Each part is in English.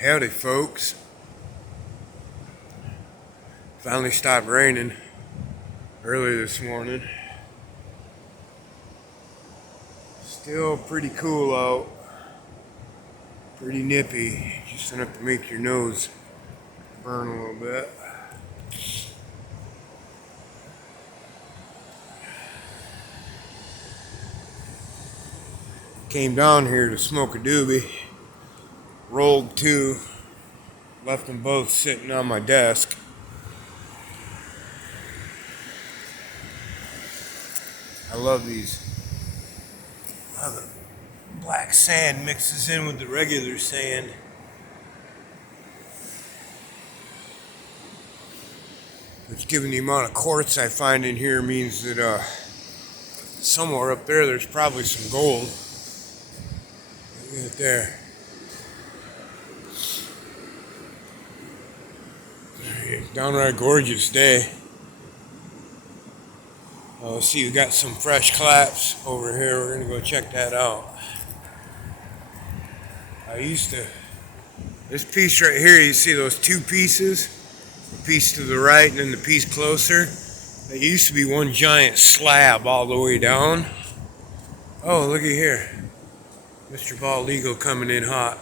Howdy, folks. Finally stopped raining early this morning. Still pretty cool out. Pretty nippy. Just enough to make your nose burn a little bit. Came down here to smoke a doobie. Rolled two. Left them both sitting on my desk. I love these. How the black sand mixes in with the regular sand. Which, given the amount of quartz I find in here, means that somewhere up there's probably some gold. Look at it there. Downright gorgeous day. See, we got some fresh claps over here. We're gonna go check that out. This piece right here, you see those two pieces? The piece to the right and then the piece closer. That used to be one giant slab all the way down. Oh, looky here. Mr. Bald Eagle coming in hot.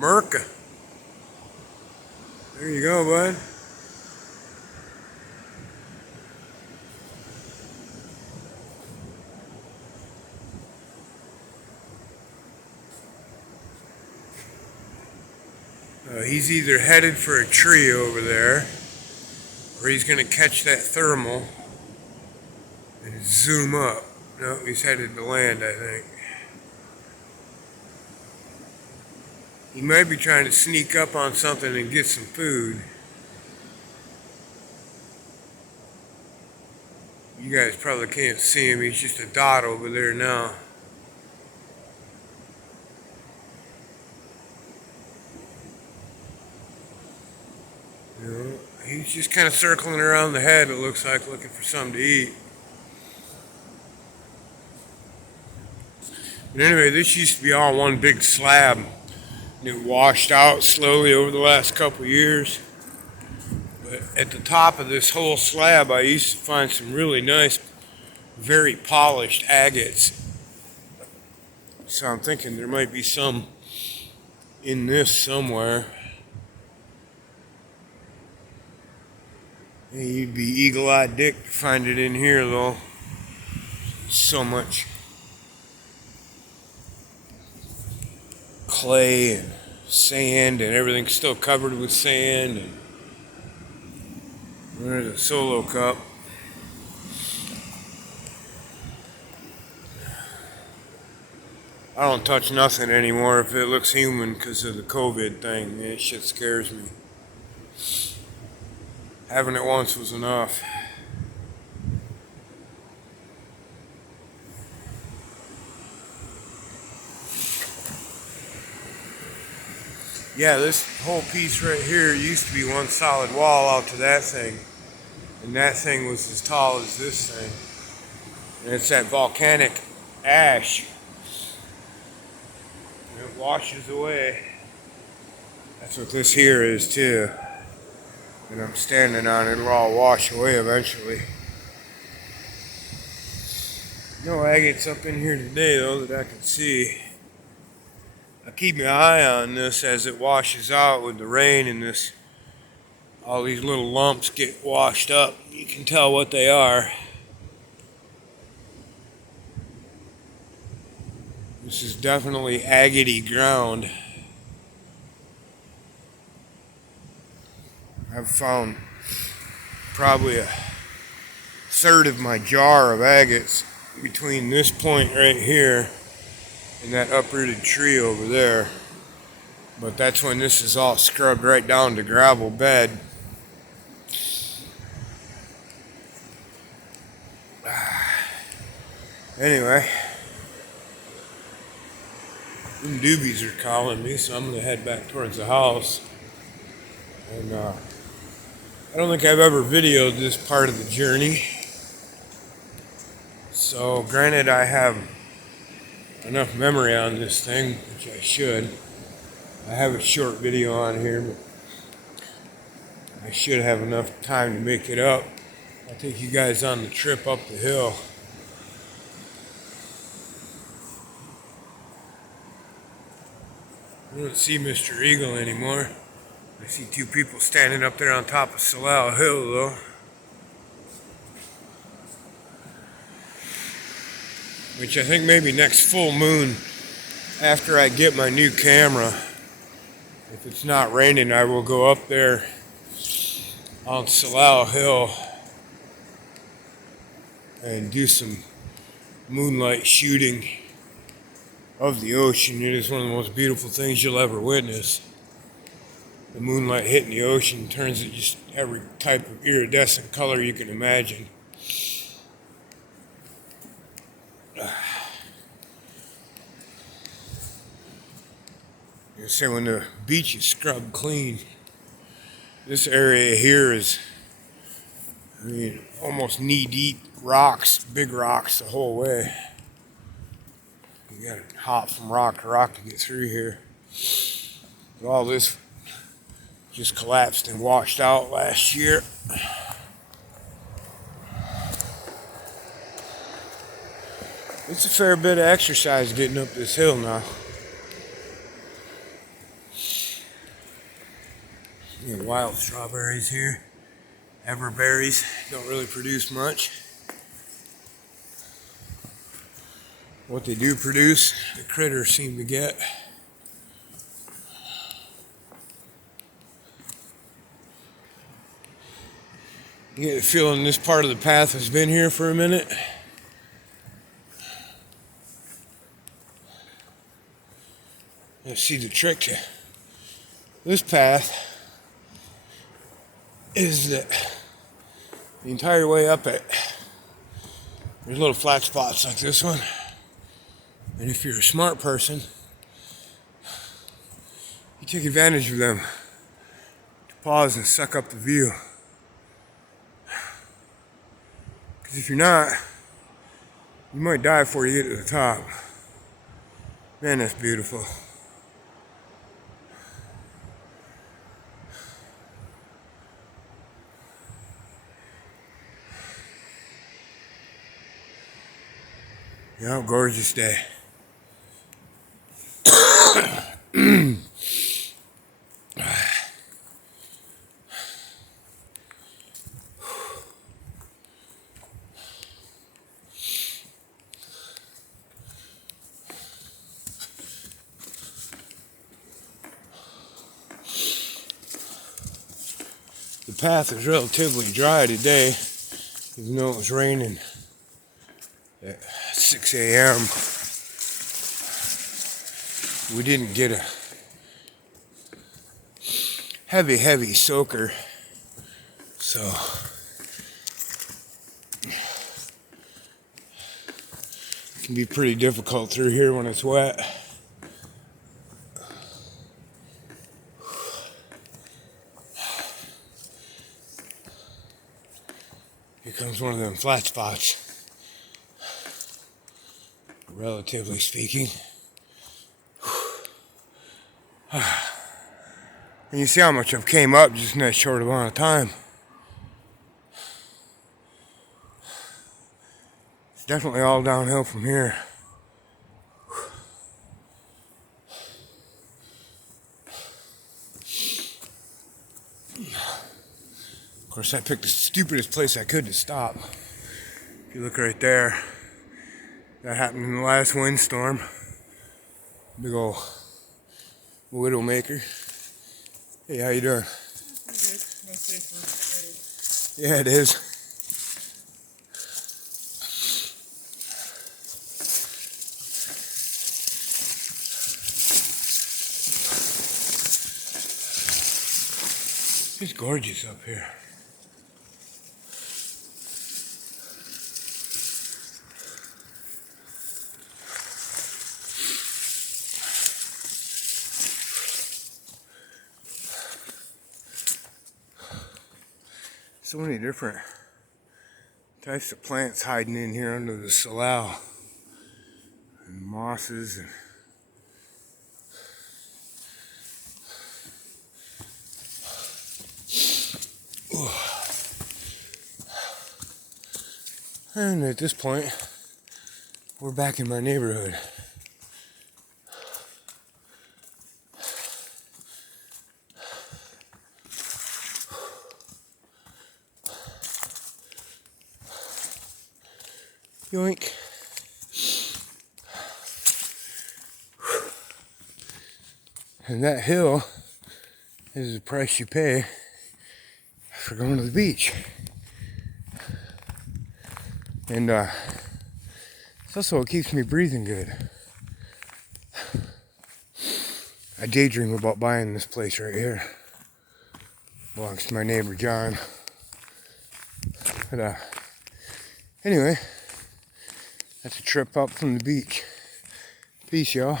Merca. There you go, bud. He's either headed for a tree over there, or he's going to catch that thermal and zoom up. No, he's headed to land, I think. He might be trying to sneak up on something and get some food. You guys probably can't see him. He's just a dot over there now. You know, he's just kind of circling around the head, it looks like, looking for something to eat. But anyway, this used to be all one big slab. And it washed out slowly over the last couple of years. But at the top of this whole slab, I used to find some really nice, very polished agates. So I'm thinking there might be some in this somewhere. You'd be eagle-eyed Dick to find it in here, though. So much clay and sand, and everything's still covered with sand. And there's a solo cup. I don't touch nothing anymore if it looks human because of the COVID thing. That shit scares me. Having it once was enough. Yeah, this whole piece right here used to be one solid wall out to that thing. And that thing was as tall as this thing. And it's that volcanic ash. And it washes away. That's what this here is too. And I'm standing on it, it'll all wash away eventually. No agates up in here today though that I can see. I keep my eye on this as it washes out with the rain and this. All these little lumps get washed up. You can tell what they are. This is definitely agate-y ground. I've found probably a third of my jar of agates between this point right here and that uprooted tree over there. But that's when this is all scrubbed right down to gravel bed. Anyway, them doobies are calling me, so I'm going to head back towards the house. And I don't think I've ever videoed this part of the journey. So granted, I have enough memory on this thing, which I should. I have a short video on here, but I should have enough time to make it up. I'll take you guys on the trip up the hill. I don't see Mr. Eagle anymore. I see two people standing up there on top of Salal Hill, though. Which I think maybe next full moon, after I get my new camera, if it's not raining, I will go up there on Salal Hill and do some moonlight shooting of the ocean. It is one of the most beautiful things you'll ever witness. The moonlight hitting the ocean turns it just every type of iridescent color you can imagine. You say when the beach is scrubbed clean, this area here is, almost knee-deep rocks, big rocks the whole way. You gotta hop from rock to rock to get through here. But all this just collapsed and washed out last year. It's a fair bit of exercise getting up this hill now. Wild strawberries here. Everberries don't really produce much. What they do produce, the critters seem to get. You get the feeling this part of the path has been here for a minute. Let's see, the trick to this path is that the entire way up it, there's little flat spots like this one. And if you're a smart person, you take advantage of them to pause and suck up the view. Because if you're not, you might die before you get to the top. Man, that's beautiful. Yeah, gorgeous day. The path is relatively dry today, even though it was raining at 6 a.m. We didn't get a heavy soaker, so it can be pretty difficult through here when it's wet. Here comes one of them flat spots, relatively speaking. And you see how much I've came up just in that short amount of time. It's definitely all downhill from here. Of course, I picked the stupidest place I could to stop. If you look right there, that happened in the last windstorm. Big old Widowmaker. Hey, how you doing? Yeah, it is. It's gorgeous up here. So many different types of plants hiding in here under the salal. And mosses and and at this point, we're back in my neighborhood. Yoink. And that hill is the price you pay for going to the beach. And it's also what keeps me breathing good. I daydream about buying this place right here. Belongs to my neighbor John. But anyway, that's a trip up from the beach. Peace, y'all.